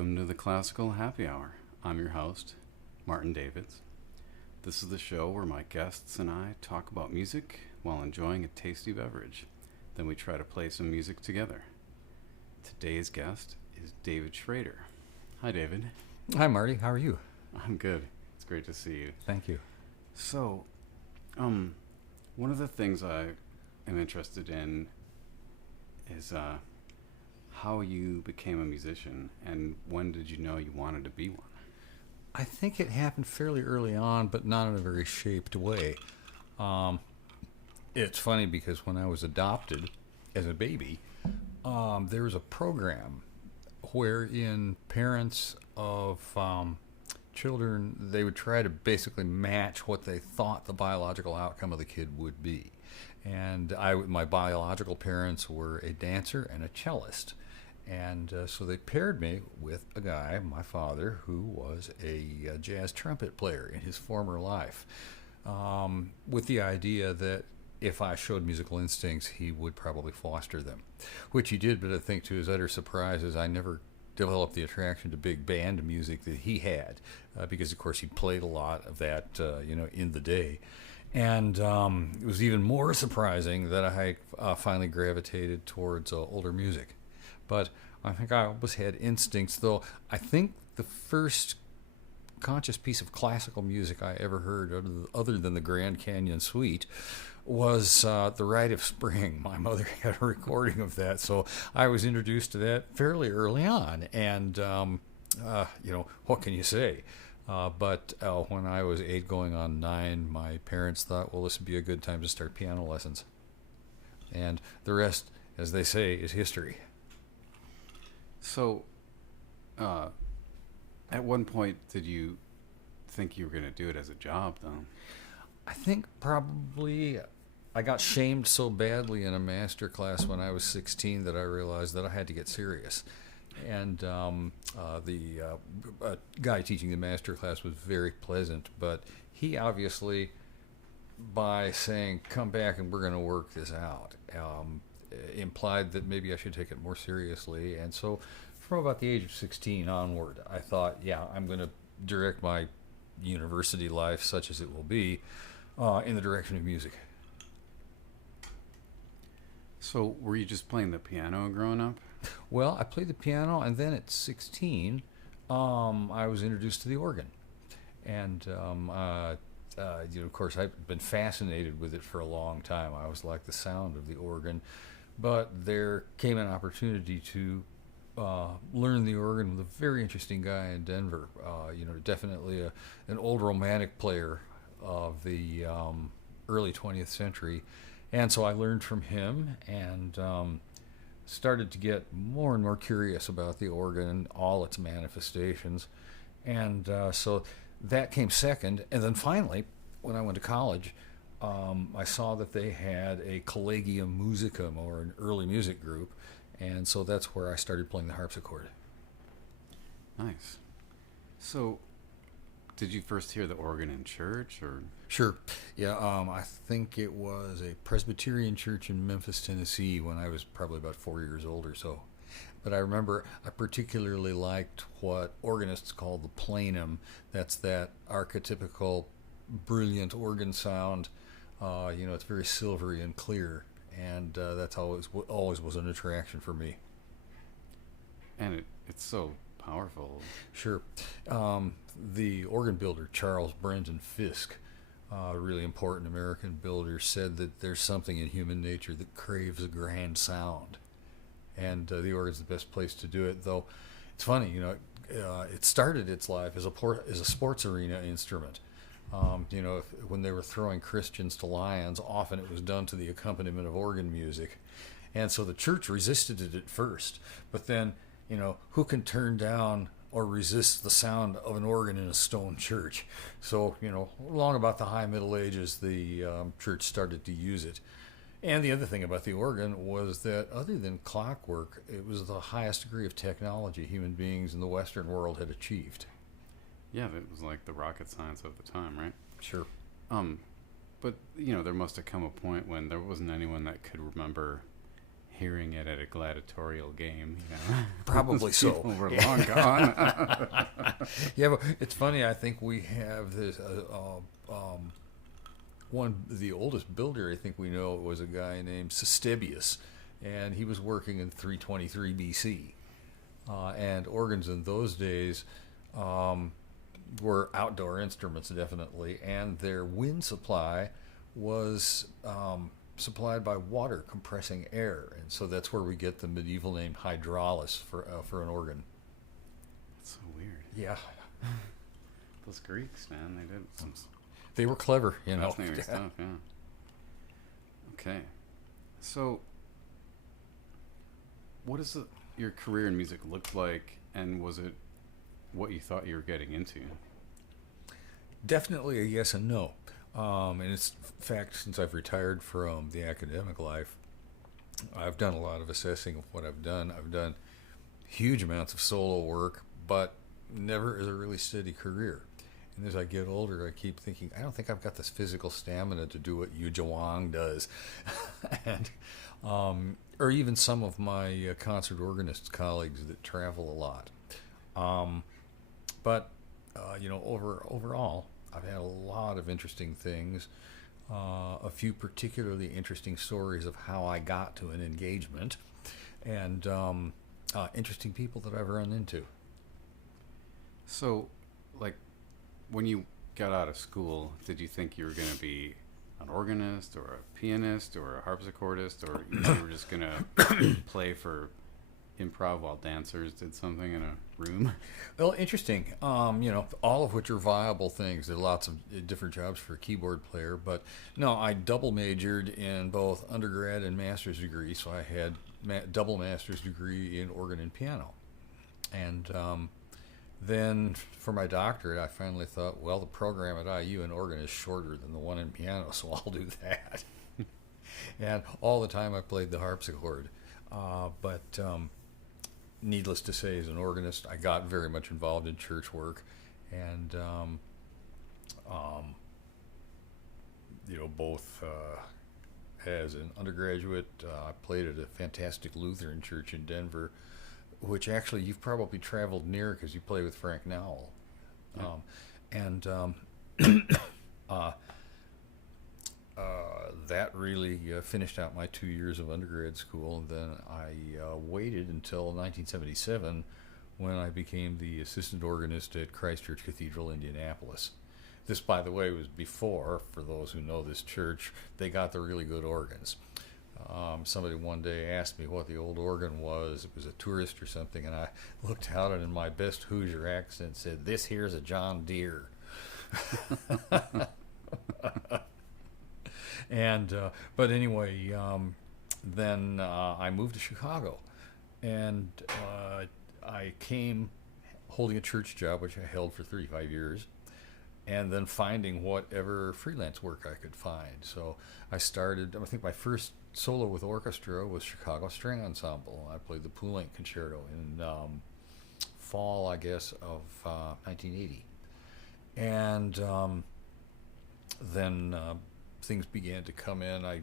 Welcome to the Classical Happy Hour. I'm your host, Martin Davids. This is the show where my guests and I talk about music while enjoying a tasty beverage. Then we try to play some music together. Today's guest is David Schrader. Hi, David. Hi, Marty. How are you? I'm good. It's great to see you. Thank you. So, one of the things I am interested in is how you became a musician, and when did you know you wanted to be one? I think it happened fairly early on, but not in a very shaped way. It's funny because when I was adopted as a baby, there was a program wherein parents of children, they would try to basically match what they thought the biological outcome of the kid would be. And my biological parents were a dancer and a cellist. And so they paired me with a guy, my father, who was a jazz trumpet player in his former life, with the idea that if I showed musical instincts, he would probably foster them, which he did, but I think to his utter surprise is I never developed the attraction to big band music that he had, because, of course, he played a lot of that, in the day. And it was even more surprising that I finally gravitated towards older music. But I think I always had instincts, though I think the first conscious piece of classical music I ever heard, other than the Grand Canyon Suite, was The Rite of Spring. My mother had a recording of that, so I was introduced to that fairly early on. And, what can you say? But when I was 8 going on 9, my parents thought, well, this would be a good time to start piano lessons. And the rest, as they say, is history. So, at one point, did you think you were going to do it as a job, though? I think probably I got shamed so badly in a master class when I was 16 that I realized that I had to get serious. And the guy teaching the master class was very pleasant, but he obviously, by saying, come back and we're going to work this out, implied that maybe I should take it more seriously. And so from about the age of 16 onward, I thought, yeah, I'm going to direct my university life, such as it will be, in the direction of music. So were you just playing the piano growing up? Well, I played the piano, and then at 16, I was introduced to the organ. And, of course, I've been fascinated with it for a long time. I always liked the sound of the organ. But there came an opportunity to learn the organ with a very interesting guy in Denver. Definitely an old romantic player of the early 20th century. And so I learned from him and started to get more and more curious about the organ and all its manifestations. And so that came second. And then finally, when I went to college, I saw that they had a Collegium Musicum, or an early music group, and so that's where I started playing the harpsichord. Nice. So, did you first hear the organ in church, or? Sure. Yeah, I think it was a Presbyterian church in Memphis, Tennessee, when I was probably about 4 years old or so. But I remember I particularly liked what organists call the plenum. That's that archetypical, brilliant organ sound. It's very silvery and clear, and that's always was an attraction for me. And it's so powerful. Sure. The organ builder, Charles Brenton Fisk, a really important American builder, said that there's something in human nature that craves a grand sound, and the organ's the best place to do it. Though it's funny, it started its life as a sports arena instrument. When they were throwing Christians to lions, often it was done to the accompaniment of organ music. And so the church resisted it at first. But then, who can turn down or resist the sound of an organ in a stone church? So, long about the high Middle Ages, the church started to use it. And the other thing about the organ was that other than clockwork, it was the highest degree of technology human beings in the Western world had achieved. Yeah, it was like the rocket science of the time, right? Sure. But, there must have come a point when there wasn't anyone that could remember hearing it at a gladiatorial game, Probably so. People were long gone. Yeah, but it's funny. I think we have this the oldest builder I think we know was a guy named Sistibius, and he was working in 323 BC. And organs in those days were outdoor instruments, definitely, and their wind supply was supplied by water compressing air, and so that's where we get the medieval name hydraulis for an organ. That's so weird. Yeah, Those Greeks, man, they did some they were clever, you know. fascinating stuff. Yeah. Okay, so what does your career in music look like, and was it what you thought you were getting into? Definitely a yes and no. And it's fact, since I've retired from the academic life, I've done a lot of assessing of what I've done. I've done huge amounts of solo work, but never as a really steady career. And as I get older, I keep thinking, I don't think I've got this physical stamina to do what Yu Zhuang does. And or even some of my concert organist colleagues that travel a lot. But overall, I've had a lot of interesting things, a few particularly interesting stories of how I got to an engagement, and interesting people that I've run into. So, like, when you got out of school, did you think you were going to be an organist or a pianist or a harpsichordist, or you were just going to play for improv while dancers did something in a room? Well, interesting. All of which are viable things. There are lots of different jobs for a keyboard player, but no, I double majored in both undergrad and master's degree, so I had double master's degree in organ and piano. And then for my doctorate, I finally thought, well, the program at IU in organ is shorter than the one in piano, so I'll do that. And all the time I played the harpsichord. But needless to say, as an organist, I got very much involved in church work, and both as an undergraduate, I played at a fantastic Lutheran church in Denver, which actually you've probably traveled near because you play with Frank Nowell. That really finished out my 2 years of undergrad school, and then I waited until 1977 when I became the assistant organist at Christ Church Cathedral, Indianapolis. This, by the way, was before, for those who know this church, they got the really good organs. Somebody one day asked me what the old organ was. It was a tourist or something, and I looked out and in my best Hoosier accent said, "This here's a John Deere." But anyway, then I moved to Chicago, and I came holding a church job, which I held for 35 years, and then finding whatever freelance work I could find. So I started, I think my first solo with orchestra was Chicago String Ensemble. I played the Poulenc Concerto in fall, I guess, of 1980. And then things began to come in. I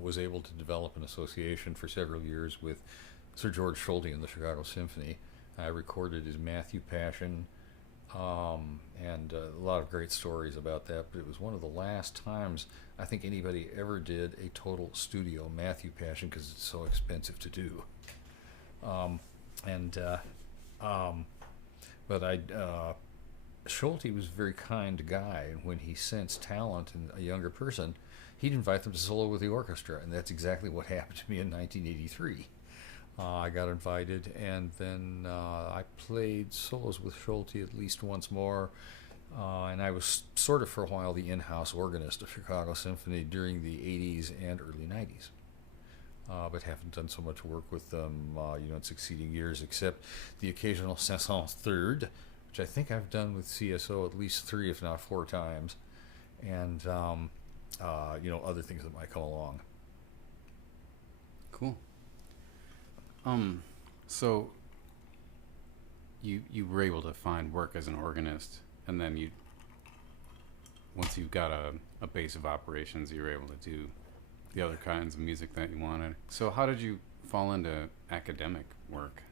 was able to develop an association for several years with Sir George Schulte and the Chicago Symphony. I recorded his Matthew Passion, and a lot of great stories about that, but it was one of the last times I think anybody ever did a total studio Matthew Passion because it's so expensive to do. Schulte was a very kind guy, and when he sensed talent in a younger person, he'd invite them to solo with the orchestra, and that's exactly what happened to me in 1983. I got invited, and then I played solos with Schulte at least once more, and I was sort of for a while the in-house organist of Chicago Symphony during the 80s and early 90s. But haven't done so much work with them in succeeding years, except the occasional 503rd, which I think I've done with CSO at least 3, if not 4 times, and other things that might come along. Cool. So you were able to find work as an organist, and then once you got a base of operations, you were able to do the other kinds of music that you wanted. So how did you fall into academic work?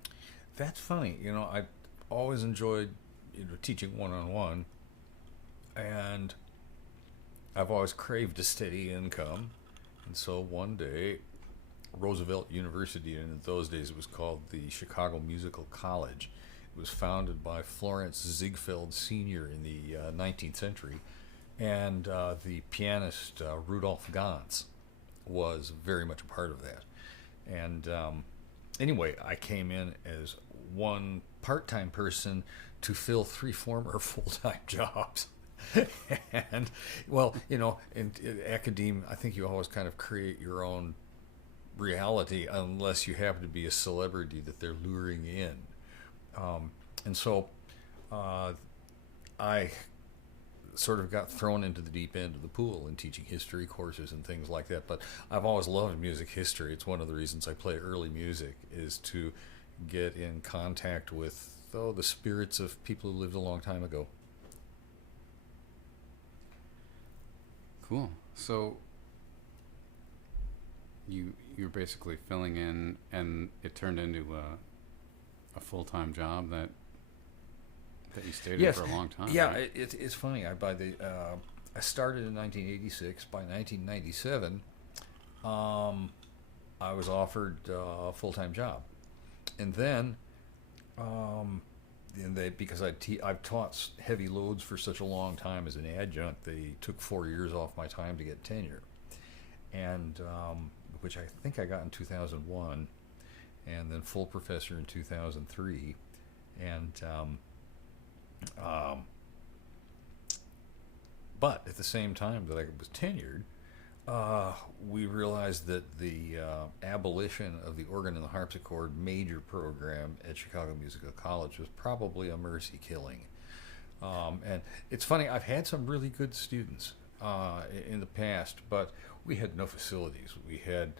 That's funny. I always enjoyed teaching one-on-one, and I've always craved a steady income. And so one day, Roosevelt University, and in those days it was called the Chicago Musical College. It was founded by Florence Ziegfeld Sr. in the 19th century, and the pianist Rudolph Ganz was very much a part of that. And anyway, I came in as one part-time person to fill three former full-time jobs. And, well, in academia, I think you always kind of create your own reality unless you happen to be a celebrity that they're luring in. And so I sort of got thrown into the deep end of the pool in teaching history courses and things like that. But I've always loved music history. It's one of the reasons I play early music, is to get in contact with the spirits of people who lived a long time ago. Cool. So you're basically filling in, and it turned into a full-time job that you stayed in for a long time. Yeah, right? it's funny. I started in 1986. By 1997, I was offered a full-time job, and then because I've taught heavy loads for such a long time as an adjunct, they took 4 years off my time to get tenure, and which I think I got in 2001, and then full professor in 2003, and but at the same time that I was tenured, we realized that the abolition of the organ and the harpsichord major program at Chicago Musical College was probably a mercy killing. And it's funny, I've had some really good students in the past, but we had no facilities. We had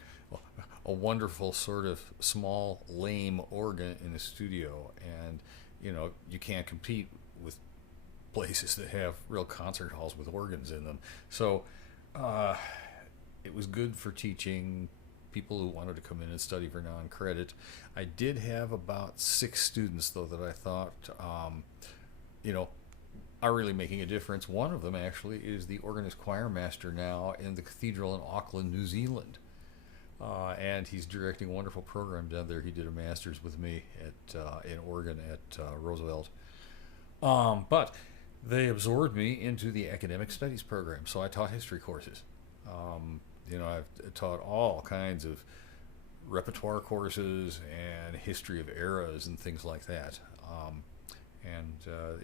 a wonderful sort of small, lame organ in the studio, and you can't compete with places that have real concert halls with organs in them. So it was good for teaching people who wanted to come in and study for non-credit. I did have about 6 students, though, that I thought, are really making a difference. One of them, actually, is the organist choir master now in the cathedral in Auckland, New Zealand. And he's directing a wonderful program down there. He did a master's with me in organ at Roosevelt. But they absorbed me into the academic studies program, so I taught history courses. I've taught all kinds of repertoire courses and history of eras and things like that.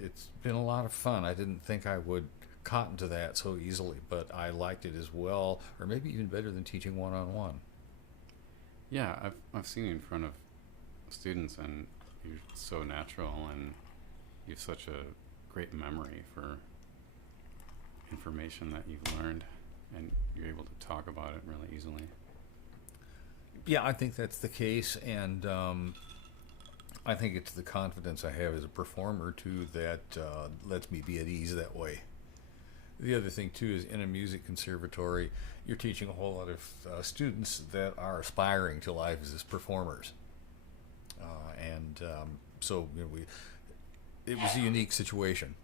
It's been a lot of fun. I didn't think I would cotton to that so easily, but I liked it as well, or maybe even better than teaching one-on-one. Yeah, I've seen you in front of students, and you're so natural, and you have such a great memory for information that you've learned, and you're able to talk about it really easily. Yeah, I think that's the case, and I think it's the confidence I have as a performer, too, that lets me be at ease that way. The other thing, too, is in a music conservatory, you're teaching a whole lot of students that are aspiring to life as performers. So it was a unique situation.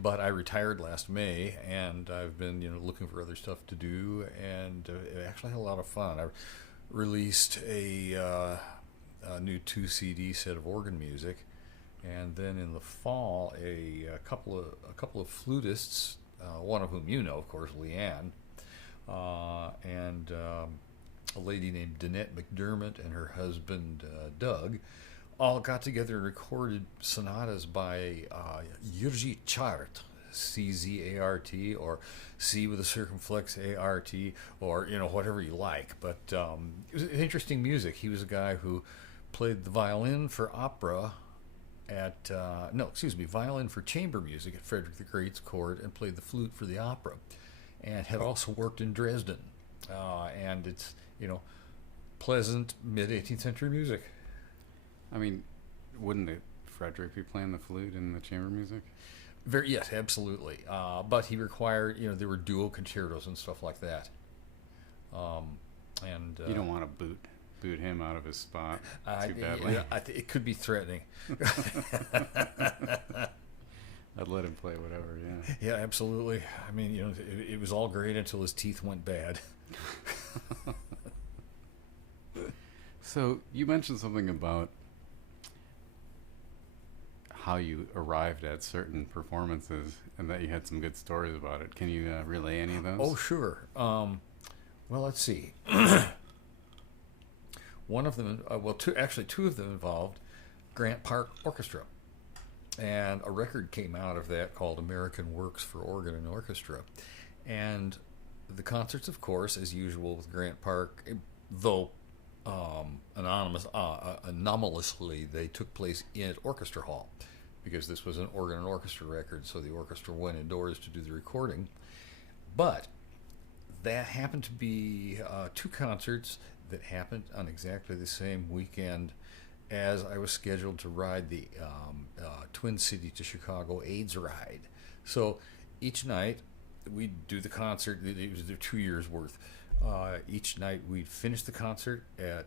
But I retired last May, and I've been looking for other stuff to do, and it actually had a lot of fun. I released a new 2 CD set of organ music, and then in the fall a couple of flutists, one of whom of course, Leanne, and a lady named Danette McDermott and her husband Doug, all got together and recorded sonatas by Jiří Čart, C-Z-A-R-T, or C with a circumflex A-R-T, or whatever you like. But it was interesting music. He was a guy who played the violin for opera at violin for chamber music at Frederick the Great's court, and played the flute for the opera, and had also worked in Dresden. And it's pleasant mid-18th century music. I mean, wouldn't Frederick be playing the flute in the chamber music? Yes, absolutely. But he required, there were duo concertos and stuff like that. You don't want a boot. boot him out of his spot too badly. Yeah, it could be threatening. I'd let him play whatever, yeah. Yeah, absolutely. I mean, it was all great until his teeth went bad. So you mentioned something about how you arrived at certain performances and that you had some good stories about it. Can you relay any of those? Oh, sure. Well, let's see. One of them, two of them involved Grant Park Orchestra. And a record came out of that called American Works for Organ and Orchestra. And the concerts, of course, as usual with Grant Park, though anomalously, they took place at Orchestra Hall, because this was an organ and orchestra record, so the orchestra went indoors to do the recording. But that happened to be two concerts that happened on exactly the same weekend as I was scheduled to ride the Twin City to Chicago AIDS ride. So each night we'd do the concert. It was 2 years worth. Each night we'd finish the concert at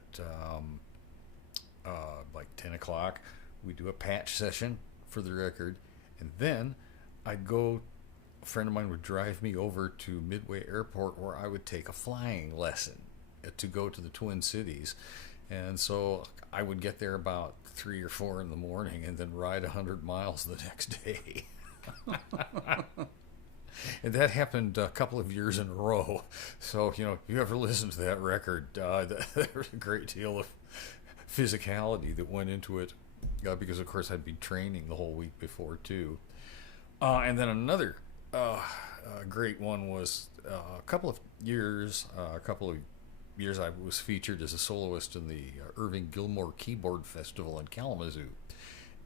like 10 o'clock. We'd do a patch session for the record, and then a friend of mine would drive me over to Midway Airport, where I would take a flying lesson to go to the Twin Cities. And so I would get there about 3 or 4 in the morning and then ride 100 miles the next day. And that happened a couple of years in a row. So, if you ever listen to that record, there was a great deal of physicality that went into it, because, of course, I'd been training the whole week before, too. And then another great one was a couple of years I was featured as a soloist in the Irving Gilmore Keyboard Festival in Kalamazoo.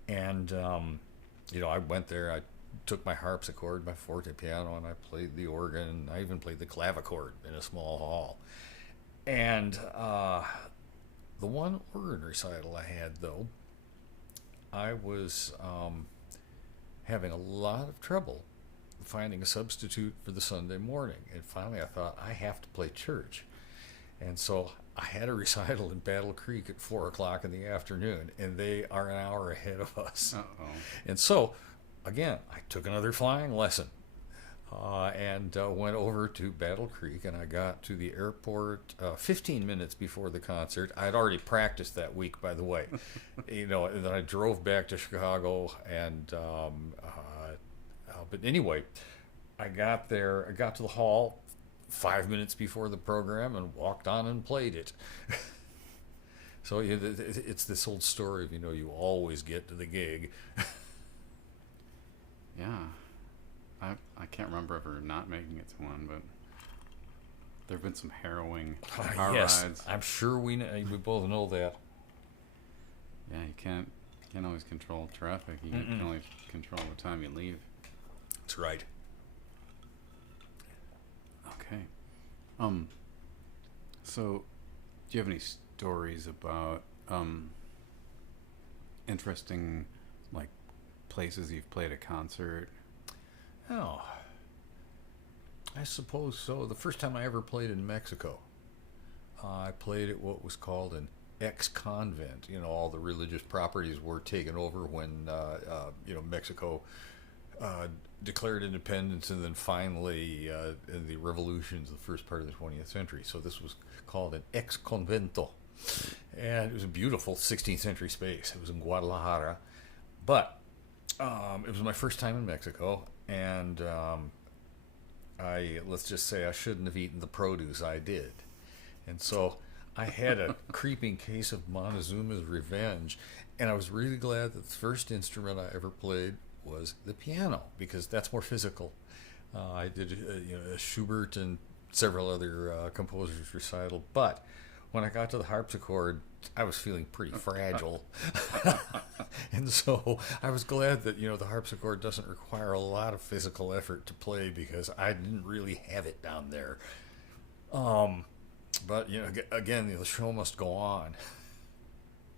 And, I went there. I took my harpsichord, my forte piano, and I played the organ. I even played the clavichord in a small hall. And the one organ recital I had, though, I was having a lot of trouble finding a substitute for the Sunday morning. And finally I thought, I have to play church. And so I had a recital in Battle Creek at 4 o'clock in the afternoon, and they are an hour ahead of us. Uh-oh. And so, again, I took another flying lesson and went over to Battle Creek, and I got to the airport 15 minutes before the concert. I had already practiced that week, by the way. And then I drove back to Chicago, and but anyway, I got there. I got to the hall 5 minutes before the program and walked on and played it. So it's this old story of, you always get to the gig. Yeah. I can't remember ever not making it to one, but there have been some harrowing car rides. I'm sure we both know that. Yeah, you can't always control traffic. You can only control the time you leave. That's right. Okay. So, do you have any stories about interesting, like, places you've played a concert? Oh, I suppose so. The first time I ever played in Mexico, I played at what was called an ex-convent. All the religious properties were taken over when, Mexico declared independence, and then finally in the revolutions, the first part of the 20th century. So this was called an ex-convento, and it was a beautiful 16th century space. It was in Guadalajara, but it was my first time in Mexico, and let's just say I shouldn't have eaten the produce I did. And so I had a creeping case of Montezuma's Revenge, and I was really glad that the first instrument I ever played was the piano, because that's more physical. I did a Schubert and several other composers' recital, but when I got to the harpsichord, I was feeling pretty fragile. And so I was glad that, the harpsichord doesn't require a lot of physical effort to play, because I didn't really have it down there. But, again, the show must go on.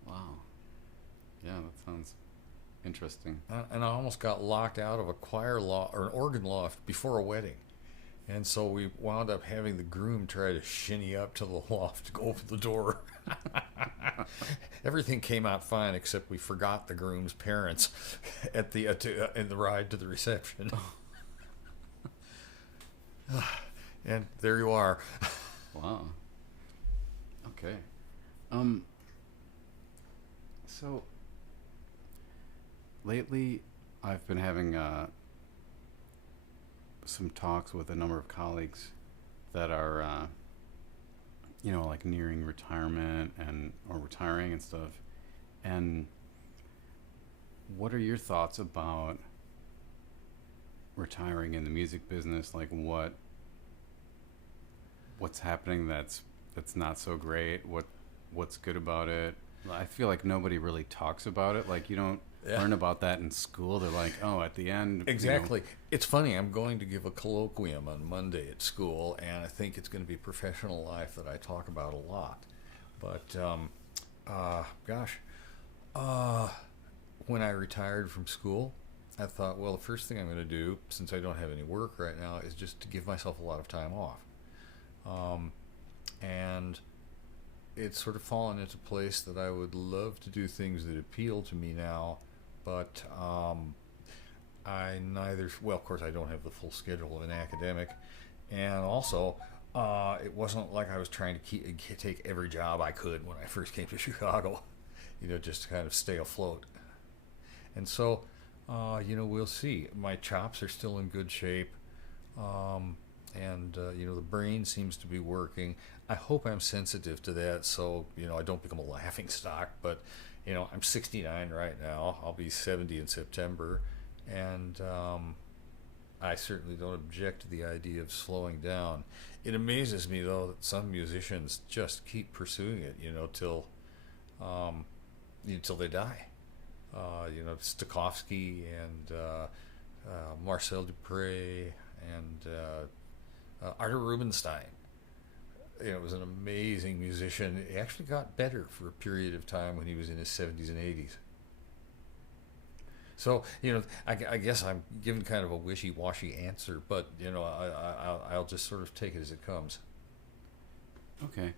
Wow. Yeah, that sounds interesting. And I almost got locked out of a choir loft or an organ loft before a wedding. And so we wound up having the groom try to shinny up to the loft to go open the door. Everything came out fine except we forgot the groom's parents at the in the ride to the reception. And there you are. Wow. Okay. So lately, I've been having some talks with a number of colleagues that are, like nearing retirement or retiring and stuff. And what are your thoughts about retiring in the music business? Like what's happening that's not so great? What's good about it? I feel like nobody really talks about it. Like you don't learn about that in school. They're like, oh, at the end. Exactly. It's funny. I'm going to give a colloquium on Monday at school, and I think it's going to be professional life that I talk about a lot. But, when I retired from school, I thought, well, the first thing I'm going to do, since I don't have any work right now, is just to give myself a lot of time off. And it's sort of fallen into place that I would love to do things that appeal to me now, but of course I don't have the full schedule of an academic, and also it wasn't like I was trying to take every job I could when I first came to Chicago, just to kind of stay afloat. And so, we'll see. My chops are still in good shape. The brain seems to be working. I hope I'm sensitive to that, so I don't become a laughing stock. But I'm 69 right now. I'll be 70 in September, and I certainly don't object to the idea of slowing down. It amazes me though that some musicians just keep pursuing it, till they die. Stokowski and Marcel Dupré and Artur Rubinstein. Was an amazing musician. He actually got better for a period of time when he was in his 70s and 80s. So, I guess I'm giving kind of a wishy-washy answer, but, I'll just sort of take it as it comes. Okay.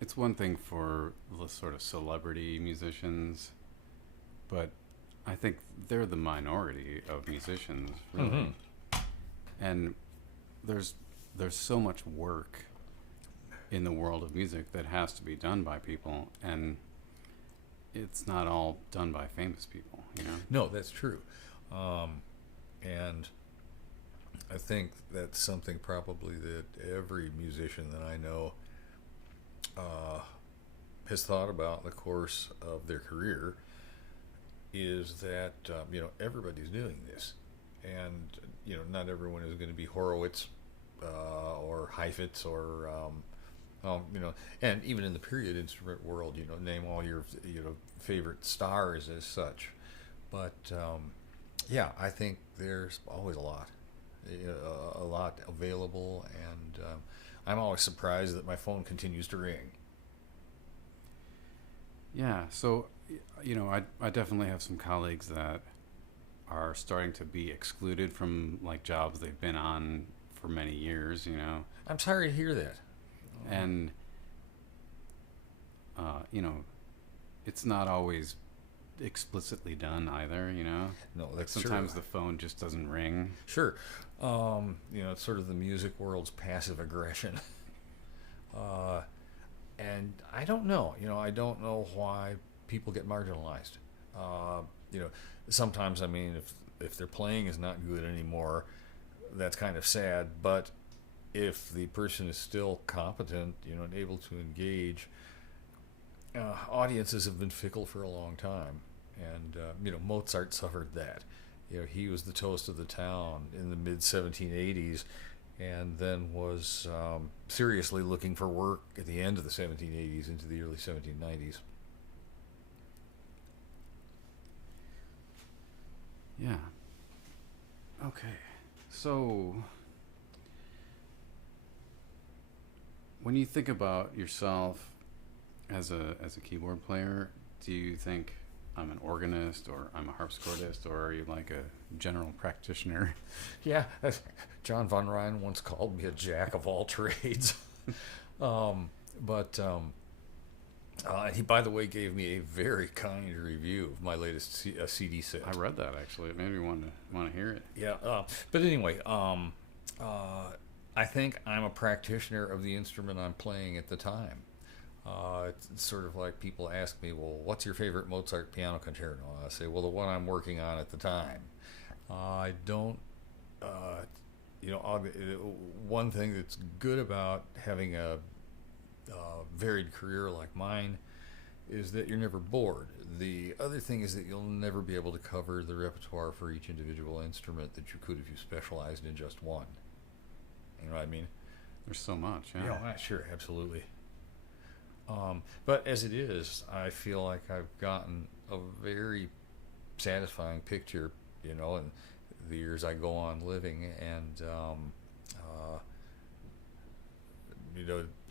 It's one thing for the sort of celebrity musicians, but I think they're the minority of musicians, really. Mm-hmm. And there's so much work in the world of music that has to be done by people, and it's not all done by famous people, No, that's true. And I think that's something probably that every musician that I know has thought about in the course of their career, is that everybody's doing this, and not everyone is going to be Horowitz or Heifetz or and even in the period instrument world, name all your favorite stars as such. But I think there's always a lot available, and I'm always surprised that my phone continues to ring. Yeah, so I definitely have some colleagues that are starting to be excluded from like jobs they've been on for many years. I'm sorry to hear that. And it's not always explicitly done either. No, that's sometimes true. The phone just doesn't ring. Sure. It's sort of the music world's passive aggression. And I don't know. I don't know why people get marginalized. Sometimes, if their playing is not good anymore, that's kind of sad. But if the person is still competent, and able to engage, audiences have been fickle for a long time. And, Mozart suffered that. He was the toast of the town in the mid-1780s, and then was seriously looking for work at the end of the 1780s into the early 1790s. Yeah. Okay. So, when you think about yourself as a keyboard player, do you think I'm an organist, or I'm a harpsichordist, or are you like a general practitioner? Yeah, John von Ryan once called me a jack of all trades. But he, by the way, gave me a very kind review of my latest CD set. I read that actually. It made me want to hear it. Yeah, but anyway, I think I'm a practitioner of the instrument I'm playing at the time. It's sort of like people ask me, well, what's your favorite Mozart piano concerto? I say, well, the one I'm working on at the time. I don't, one thing that's good about having a varied career like mine is that you're never bored. The other thing is that you'll never be able to cover the repertoire for each individual instrument that you could if you specialized in just one. You know what I mean? There's so much. Yeah. Yeah, sure, absolutely. But as it is, I feel like I've gotten a very satisfying picture, in the years I go on living, and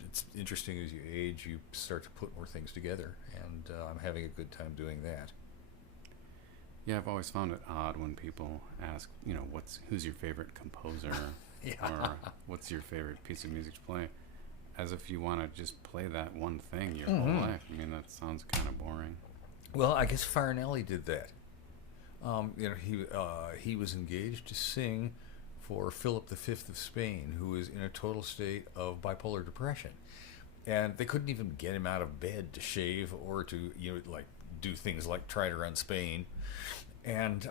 it's interesting as you age, you start to put more things together, and I'm having a good time doing that. Yeah, I've always found it odd when people ask, who's your favorite composer, Yeah. or what's your favorite piece of music to play, as if you want to just play that one thing your Mm-hmm. whole life. I mean, that sounds kind of boring. Well, I guess Farinelli did that. He was engaged to sing for Philip V of Spain, who was in a total state of bipolar depression, and they couldn't even get him out of bed to shave or to do things like try to run Spain. And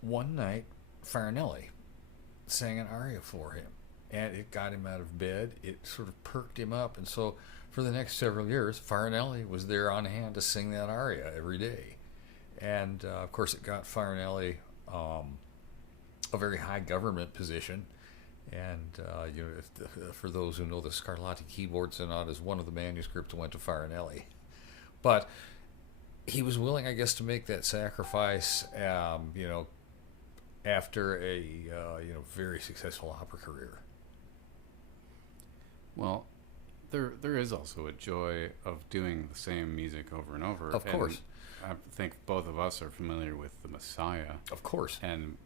one night, Farinelli sang an aria for him, and it got him out of bed. It sort of perked him up, and so for the next several years, Farinelli was there on hand to sing that aria every day. And of course, it got Farinelli a very high government position. And for those who know, the Scarlatti keyboard sonatas, one of the manuscripts went to Farinelli. But he was willing, I guess, to make that sacrifice, after a very successful opera career. Well, there is also a joy of doing the same music over and over. Of course. And I think both of us are familiar with the Messiah. Of course. And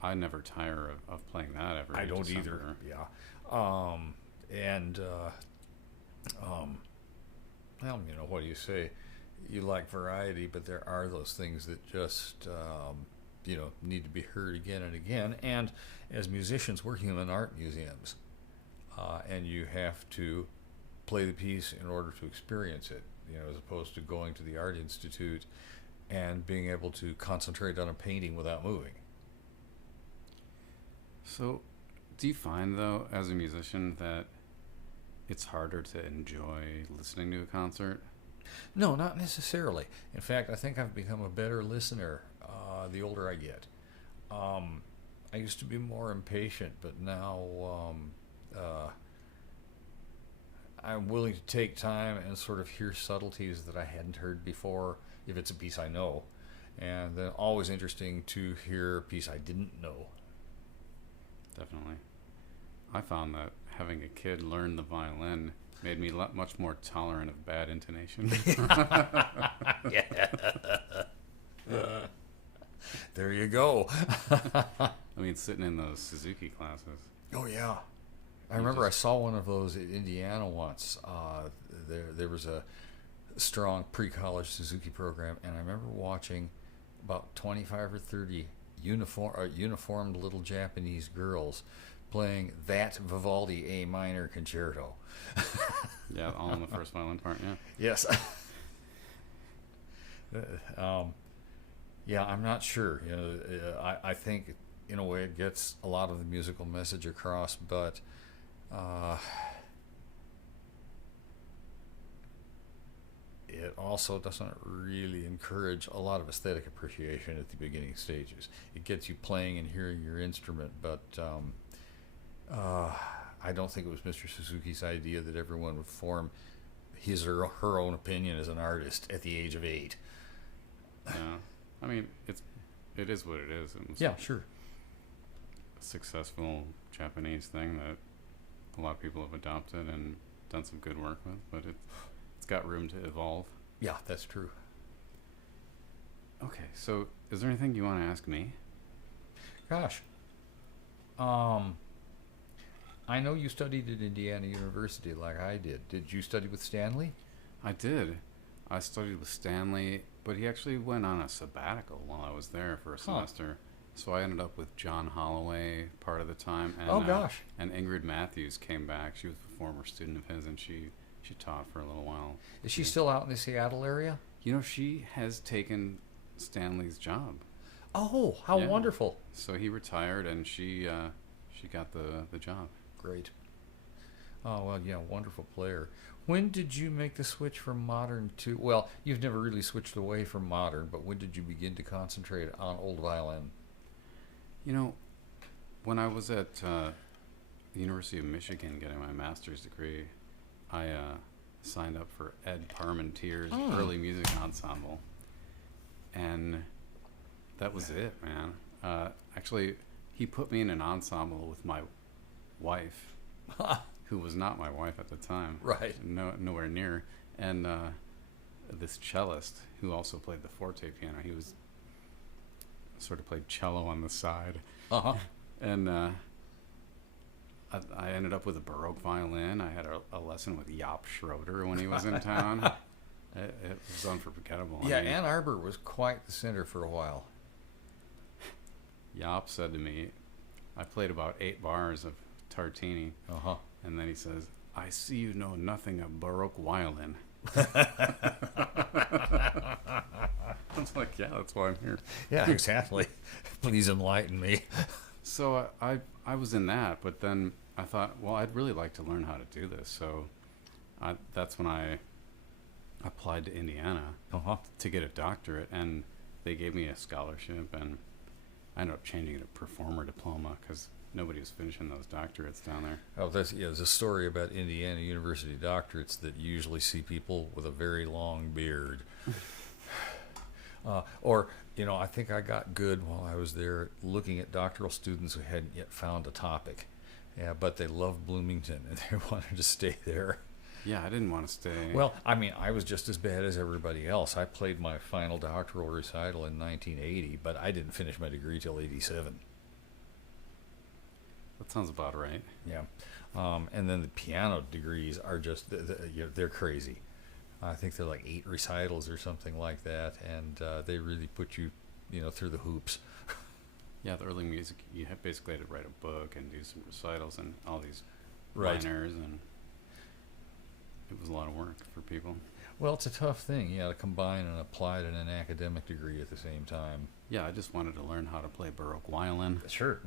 I never tire of playing that every I don't December. either. Yeah. Well, what do you say? You like variety, but there are those things that just, need to be heard again and again. And as musicians, we're human art museums. And you have to play the piece in order to experience it, as opposed to going to the Art Institute and being able to concentrate on a painting without moving. So, do you find, though, as a musician, that it's harder to enjoy listening to a concert? No, not necessarily. In fact, I think I've become a better listener the older I get. I used to be more impatient, but now I'm willing to take time and sort of hear subtleties that I hadn't heard before, if it's a piece I know. And then always interesting to hear a piece I didn't know. Definitely. I found that having a kid learn the violin made me much more tolerant of bad intonation. Yeah. There you go. I mean, sitting in those Suzuki classes. Oh, yeah. I remember I saw one of those at Indiana once. There was a strong pre-college Suzuki program, and I remember watching about 25 or 30 uniformed little Japanese girls playing that Vivaldi A minor concerto. Yeah, all in the first violin part, yeah. Yes. Yeah, I'm not sure. I think in a way it gets a lot of the musical message across, but it also doesn't really encourage a lot of aesthetic appreciation at the beginning stages. It gets you playing and hearing your instrument, but I don't think it was Mr. Suzuki's idea that everyone would form his or her own opinion as an artist at the age of 8. Yeah. I mean, it is what it is. It was Yeah, sure. a successful Japanese thing that a lot of people have adopted and done some good work with, but it's got room to evolve. Yeah, that's true. Okay, so is there anything you want to ask me? Gosh. Um, I know you studied at Indiana University like I did. Did you study with Stanley? I did. I studied with Stanley, but he actually went on a sabbatical while I was there for a semester. So I ended up with John Holloway part of the time. And, Oh, gosh. And Ingrid Matthews came back. She was a former student of his, and she taught for a little while. Is she still out in the Seattle area? You know, she has taken Stanley's job. Oh, how Yeah. wonderful. So he retired, and she got the job. Great. Oh, well, yeah, wonderful player. When did you make the switch from modern to, well, you've never really switched away from modern, but when did you begin to concentrate on old violin? You know, when I was at the University of Michigan getting my master's degree, I signed up for Ed Parmenter's early music ensemble, and that was it, man. Actually, he put me in an ensemble with my wife, who was not my wife at the time. Right. Nowhere near. And this cellist who also played the forte piano. He was sort of played cello on the side. Uh-huh. And I ended up with a Baroque violin. I had a lesson with Schrader when he was in town. It was unforgettable. Yeah, Ann Arbor was quite the center for a while. Jaap said to me, I played about 8 bars of Tartini, Uh-huh. and then he says, I see you know nothing of Baroque violin. I was like, yeah, that's why I'm here. Yeah, exactly. Please enlighten me. So I was in that, but then I thought, well, I'd really like to learn how to do this. So that's when I applied to Indiana Uh-huh. to get a doctorate, and they gave me a scholarship, and I ended up changing it to performer diploma because nobody was finishing those doctorates down there. Oh, there's a story about Indiana University doctorates that you usually see people with a very long beard. Or, I think I got good while I was there looking at doctoral students who hadn't yet found a topic. Yeah, but they loved Bloomington and they wanted to stay there. Yeah, I didn't want to stay. Well, I was just as bad as everybody else. I played my final doctoral recital in 1980, but I didn't finish my degree till 87. That sounds about right. Yeah. And then the piano degrees are just, they're crazy. I think they're like 8 recitals or something like that, and they really put you, through the hoops. Yeah, the early music, you basically had to write a book and do some recitals and all these Right. minors, and it was a lot of work for people. Well, it's a tough thing, to combine an applied and an academic degree at the same time. Yeah, I just wanted to learn how to play Baroque violin. Sure.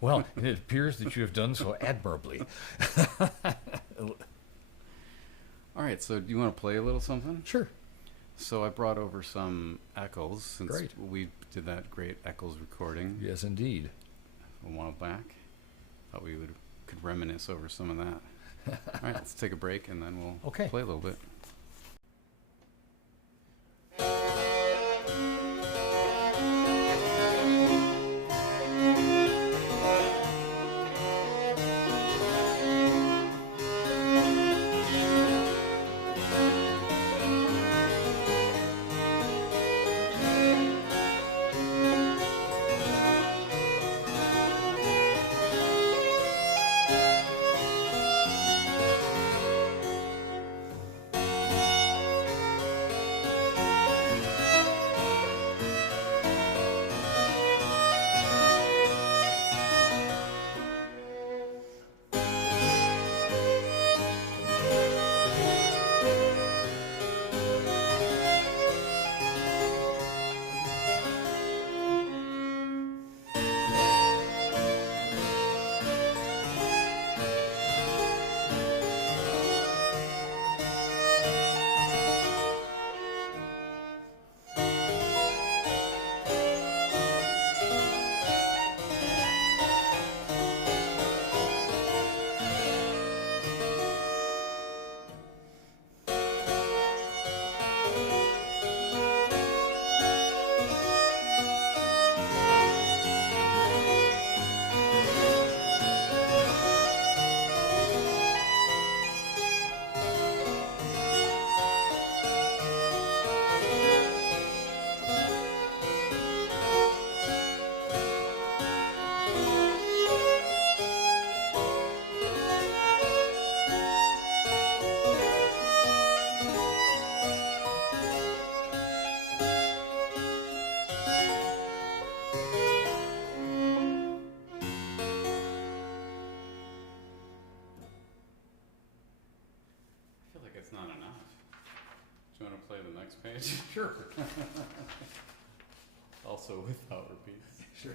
Well, it appears that you have done so admirably. All right, so do you want to play a little something? Sure. So I brought over some Eccles, since Great. we did that great Eccles recording Yes, indeed. a while back. Thought we could reminisce over some of that. All right, let's take a break and then we'll Okay. play a little bit. the next page? Sure. Also without repeats. Sure.